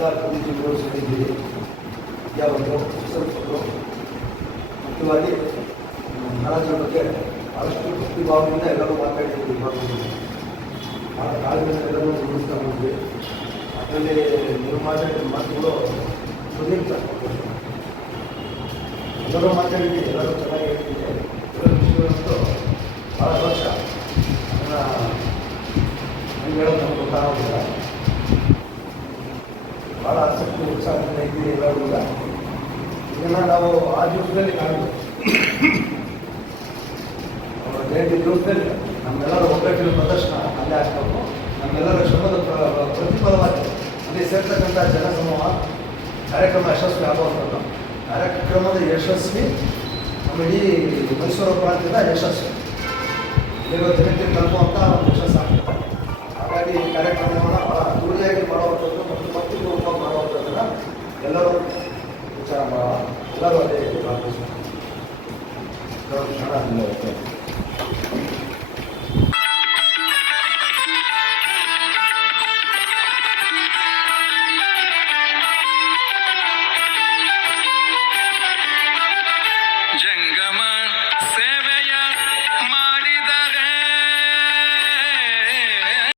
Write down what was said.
ಎಲ್ಲ ಪ್ರತಿನಿಧಿಗಳು ಸೇರಿದ್ದೀರಿ. ಯಾವತ್ತು ಸ್ವಲ್ಪ ಮುಖ್ಯವಾಗಿ ಮಹಾರಾಜರ ಬಗ್ಗೆ ಭಾಳಷ್ಟು ಭಕ್ತಿಭಾವದಿಂದ ಎಲ್ಲರೂ ಮಾತಾಡಿದ್ದೀವಿ. ಭಾಳ ಕಾಲದಿಂದ ಎಲ್ಲರೂ ಗಮನಿಸ್ತಾ ಬಂದ್ವಿ. ಅದರಲ್ಲಿ ನೀವು ಮಾತಾಡಿದ ಮಾತುಗಳು ಸುದೀರ್ಘ, ಎಲ್ಲರೂ ಮಾತಾಡಿದ್ದೀವಿ, ಎಲ್ಲರೂ ಚೆನ್ನಾಗಿ ಹೇಳ್ತಿದ್ದೆ. ಕೆಲವು ವಿಷಯಗಳಂತೂ ಭಾಳ ವರ್ಷ ಅದನ್ನು ಹಂಗೆ ಹೇಳೋದು ನಮ್ಗೆ ಗೊತ್ತಾಗೋದಿಲ್ಲ. ಭಾಳ ಆಸಕ್ತಿ ಉತ್ಸಾಹದಿಂದ ಇದ್ದೀವಿ ಎಲ್ಲರೂ ಕೂಡ. ಇದನ್ನು ನಾವು ಆ ದಿವಸದಲ್ಲಿ ಕಾಣಬೇಕು. ಜಯಂತಿ ದಿವಸದಲ್ಲಿ ನಮ್ಮೆಲ್ಲರ ಒಗ್ಗಟ್ಟಿನ ಪ್ರದರ್ಶನ ಅಲ್ಲೇ ಆಗ್ಬೇಕು. ನಮ್ಮೆಲ್ಲರ ಶ್ರಮದ ಪ್ರತಿಫಲವಾಗಿ ಅಲ್ಲಿ ಸೇರ್ತಕ್ಕಂಥ ಜನಸಮೂಹ ಕಾರ್ಯಕ್ರಮ ಯಶಸ್ವಿ ಆಗುವಂಥದ್ದು. ಕಾರ್ಯಕ್ರಮದ ಯಶಸ್ವಿ ನಮ್ಮ ಇಡೀ ಮೈಸೂರು ಪ್ರಾಂತ್ಯದ ಯಶಸ್ವಿ ಇಲ್ಲಿರುವ ಜನತೆ ತಲುಪುವಂಥ ಒಂದು ಯಶಸ್ಸು ಆಗ್ತದೆ. ಹಾಗಾಗಿ ಈ ಕಾರ್ಯಕ್ರಮವನ್ನು ಭಾಳ ಅದ್ದೂರಿಯಾಗಿ ಮಾಡುವಂಥದ್ದು ಮತ್ತು ಭಕ್ತಿಪೂರ್ವಕವಾಗಿ ಮಾಡುವಂಥದ್ದನ್ನು ಎಲ್ಲರೂ ವಿಚಾರ ಎಲ್ಲರೂ ಅದೇ ಭಾಗವಹಿಸ್ತಾರೆ.